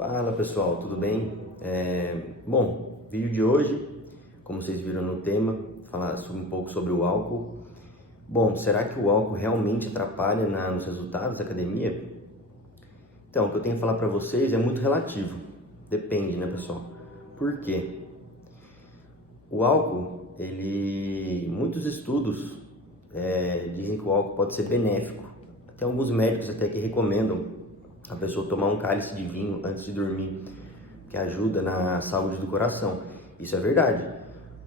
Fala pessoal, tudo bem? Bom, vídeo de hoje, como vocês viram no tema, falar um pouco sobre o álcool. Bom, será que o álcool realmente atrapalha nos resultados da academia? Então, o que eu tenho que falar para vocês é muito relativo, depende, né pessoal? Por quê? O álcool, muitos estudos dizem que o álcool pode ser benéfico. Tem alguns médicos até que recomendam a pessoa tomar um cálice de vinho antes de dormir, que ajuda na saúde do coração. Isso é verdade.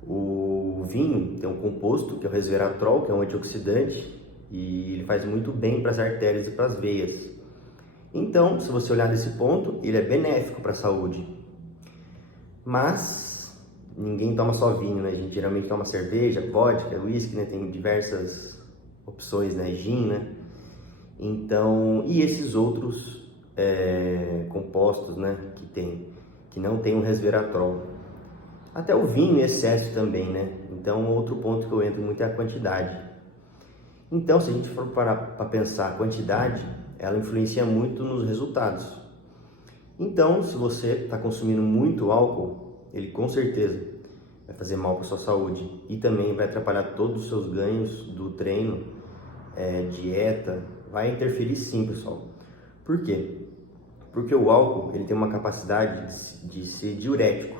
O vinho tem um composto, que é o resveratrol, que é um antioxidante, e ele faz muito bem para as artérias e para as veias. Então, se você olhar desse ponto, ele é benéfico para a saúde. Mas ninguém toma só vinho, né? A gente geralmente toma cerveja, vodka, whisky, né? Tem diversas opções, né? Gin, né? Então, e esses outros compostos, né, que não tem o resveratrol. Até o vinho em excesso também, né? Então, outro ponto que eu entro muito é a quantidade. Então, se a gente for parar para pensar, a quantidade, ela influencia muito nos resultados. Então, se você está consumindo muito álcool, ele com certeza vai fazer mal para a sua saúde e também vai atrapalhar todos os seus ganhos do treino, dieta, vai interferir sim, pessoal. Por quê? Porque o álcool ele tem uma capacidade de ser diurético.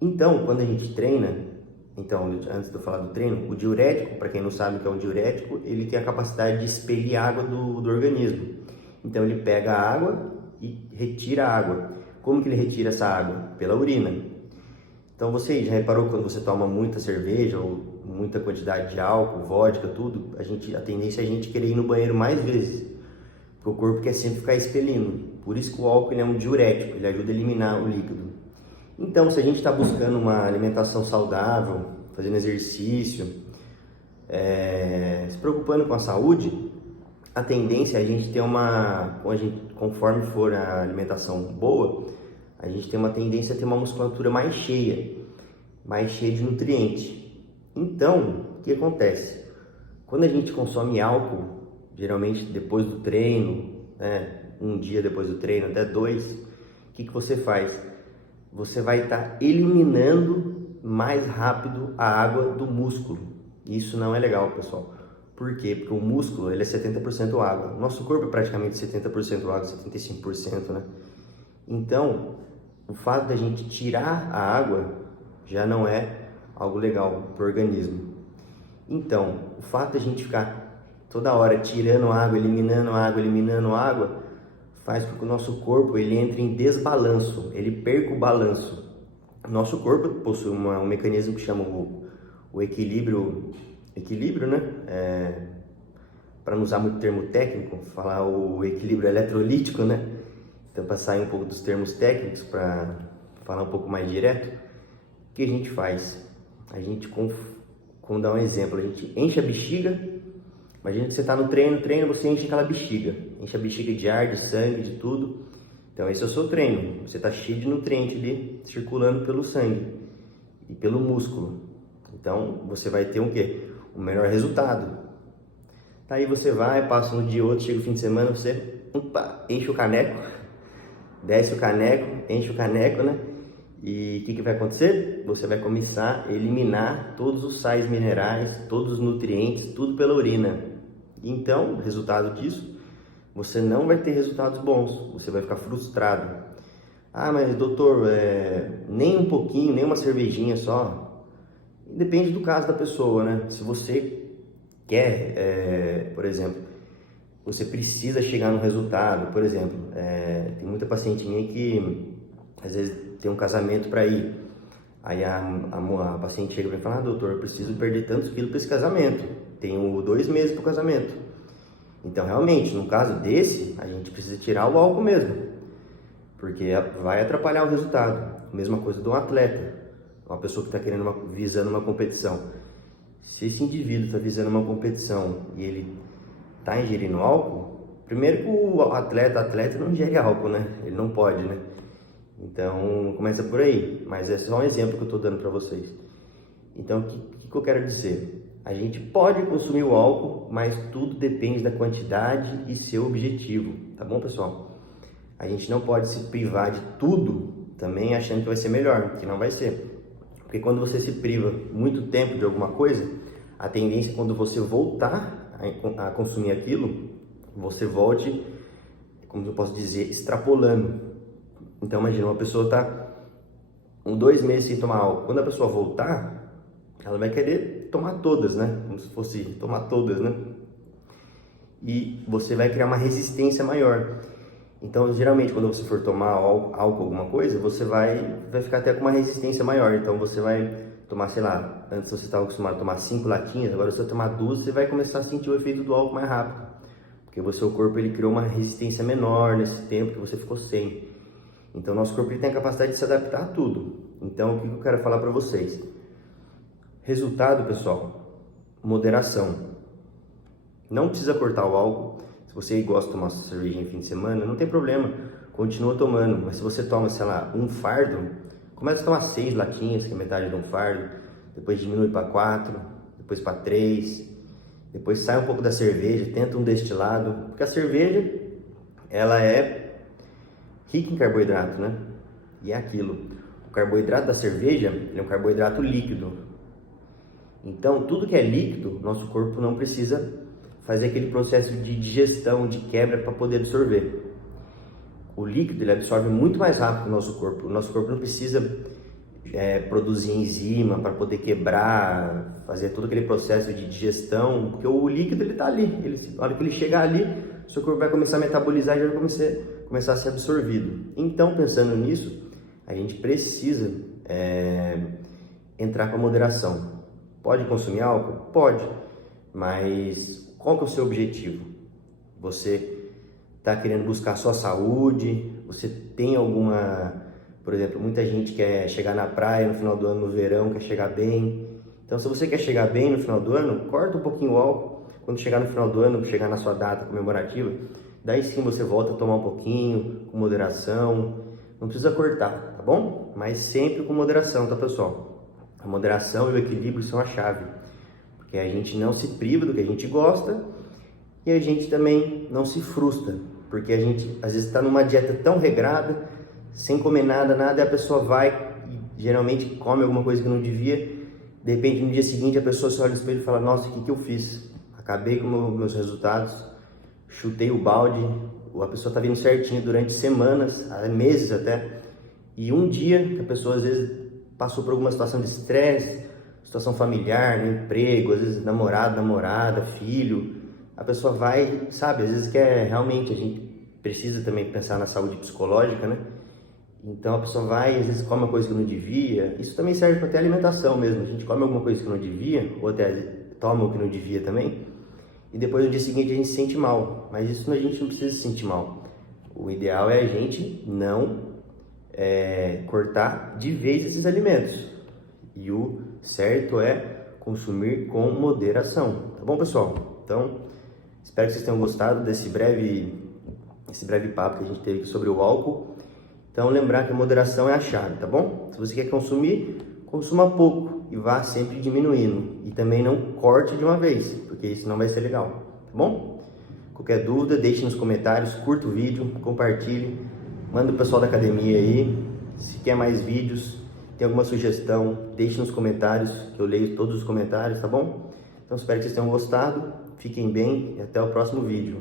Então, quando a gente treina, antes de eu falar do treino, o diurético, para quem não sabe o que é um diurético, ele tem a capacidade de expelir água do organismo. Então, ele pega a água e retira a água. Como que ele retira essa água? Pela urina. Então, você já reparou quando você toma muita cerveja ou muita quantidade de álcool, vodka, tudo, a tendência é a gente querer ir no banheiro mais vezes. Porque o corpo quer sempre ficar expelindo. Por isso que o álcool é um diurético, ele ajuda a eliminar o líquido. Então, se a gente está buscando uma alimentação saudável, fazendo exercício, se preocupando com a saúde, a tendência é a gente ter conforme for a alimentação boa, a gente tem uma tendência a ter uma musculatura mais cheia de nutrientes. Então, o que acontece? Quando a gente consome álcool, geralmente depois do treino, né, um dia depois do treino, até 2, o que você faz? Você vai estar eliminando mais rápido a água do músculo. Isso não é legal, pessoal. Por quê? Porque o músculo ele é 70% água. Nosso corpo é praticamente 70% água, 75%, né? Então, o fato da gente tirar a água já não é algo legal para o organismo. Então, o fato da gente ficar toda hora tirando água, eliminando água, faz com que o nosso corpo ele entre em desbalanço, ele perca o balanço. O nosso corpo possui um mecanismo que chama o equilíbrio, né? Para não usar muito termo técnico, falar o equilíbrio eletrolítico, né? Então, para sair um pouco dos termos técnicos, para falar um pouco mais direto, o que a gente faz? A gente, como dar um exemplo, a gente enche a bexiga. Imagina que você está no treino, você enche aquela bexiga. Enche a bexiga de ar, de sangue, de tudo. Então esse é o seu treino. Você está cheio de nutriente ali, circulando pelo sangue e pelo músculo. Então você vai ter o quê? O melhor resultado. Daí você vai, passa um dia ou outro, chega o fim de semana, você enche o caneco, desce o caneco, enche o caneco, né? E o que vai acontecer? Você vai começar a eliminar todos os sais minerais, todos os nutrientes, tudo pela urina. Então, resultado disso, você não vai ter resultados bons, você vai ficar frustrado. Ah, mas doutor, nem um pouquinho, nem uma cervejinha só. Depende do caso da pessoa, né? Se você quer, por exemplo, você precisa chegar no resultado. Por exemplo, tem muita paciente minha que às vezes tem um casamento para ir. Aí a paciente chega para mim e fala: doutor, eu preciso perder tantos quilos para esse casamento. Tenho 2 meses para o casamento. Então, realmente, no caso desse, a gente precisa tirar o álcool mesmo. Porque vai atrapalhar o resultado. Mesma coisa de um atleta. Uma pessoa que está visando uma competição. Se esse indivíduo está visando uma competição e ele está ingerindo álcool, primeiro que o atleta não ingere álcool, né? Ele não pode, né? Então, começa por aí. Mas é só um exemplo que eu estou dando para vocês. Então, o que eu quero dizer? A gente pode consumir o álcool, mas tudo depende da quantidade e seu objetivo. Tá bom, pessoal? a gente não pode se privar de tudo também achando que vai ser melhor, que não vai ser. Porque quando você se priva muito tempo de alguma coisa, a tendência é quando você voltar a consumir aquilo, você volte, como eu posso dizer, extrapolando. Então imagina, uma pessoa tá 2 meses sem tomar álcool. Quando a pessoa voltar, ela vai querer tomar todas, né? Como se fosse tomar todas, né? E você vai criar uma resistência maior. Então, geralmente, quando você for tomar álcool, alguma coisa, você vai ficar até com uma resistência maior. Então, você vai tomar, sei lá, antes você estava acostumado a tomar 5 latinhas, agora você vai tomar 2, você vai começar a sentir o efeito do álcool mais rápido. Porque o seu corpo ele criou uma resistência menor nesse tempo que você ficou sem. Então, nosso corpo ele tem a capacidade de se adaptar a tudo. Então, o que eu quero falar para vocês? Resultado, pessoal, moderação. Não precisa cortar o álcool. Se você gosta de tomar cerveja em fim de semana, não tem problema, continua tomando. Mas se você toma, sei lá, um fardo, começa a tomar 6 latinhas, que é metade de um fardo, depois diminui para 4, depois para 3, depois sai um pouco da cerveja, tenta um destilado, porque a cerveja, ela é rica em carboidrato, né? E é aquilo. O carboidrato da cerveja, ele é um carboidrato líquido. Então, tudo que é líquido, nosso corpo não precisa fazer aquele processo de digestão, de quebra para poder absorver. O líquido ele absorve muito mais rápido o nosso corpo. O nosso corpo não precisa produzir enzima para poder quebrar, fazer todo aquele processo de digestão, porque o líquido ele está ali. Na hora que ele chegar ali, o seu corpo vai começar a metabolizar e já vai começar a ser absorvido. Então, pensando nisso, a gente precisa entrar com a moderação. Pode consumir álcool? Pode, mas qual que é o seu objetivo? Você está querendo buscar a sua saúde? Você tem alguma... Por exemplo, muita gente quer chegar na praia no final do ano, no verão, quer chegar bem. Então, se você quer chegar bem no final do ano, corta um pouquinho o álcool. Quando chegar no final do ano, chegar na sua data comemorativa, daí sim você volta a tomar um pouquinho, com moderação. Não precisa cortar, tá bom? Mas sempre com moderação, tá, pessoal? A moderação e o equilíbrio são a chave. Porque a gente não se priva do que a gente gosta e a gente também não se frustra, porque a gente às vezes está numa dieta tão regrada, sem comer nada, e a pessoa vai e geralmente come alguma coisa que não devia, de repente no dia seguinte a pessoa se olha no espelho e fala: nossa, o que eu fiz? Acabei com meus resultados, chutei o balde. A pessoa está vindo certinho durante semanas, meses até, e um dia que a pessoa às vezes passou por alguma situação de estresse, situação familiar, no emprego, às vezes namorada, filho, a pessoa vai, sabe, às vezes realmente a gente precisa também pensar na saúde psicológica, né? Então a pessoa vai, às vezes come uma coisa que não devia. Isso também serve para até alimentação mesmo. A gente come alguma coisa que não devia, ou até toma o que não devia também, e depois no dia seguinte a gente se sente mal. Mas isso a gente não precisa se sentir mal. O ideal é a gente não cortar de vez esses alimentos. E o certo é consumir com moderação, tá bom, pessoal? Então, espero que vocês tenham gostado desse breve papo que a gente teve aqui sobre o álcool. Então, lembrar que a moderação é a chave, tá bom? Se você quer consumir, consuma pouco e vá sempre diminuindo. E também não corte de uma vez, porque isso não vai ser legal, tá bom? Qualquer dúvida, deixe nos comentários, curta o vídeo, compartilhe, manda o pessoal da academia aí. Se quer mais vídeos, tem alguma sugestão, deixe nos comentários, que eu leio todos os comentários, tá bom? Então espero que vocês tenham gostado, fiquem bem e até o próximo vídeo.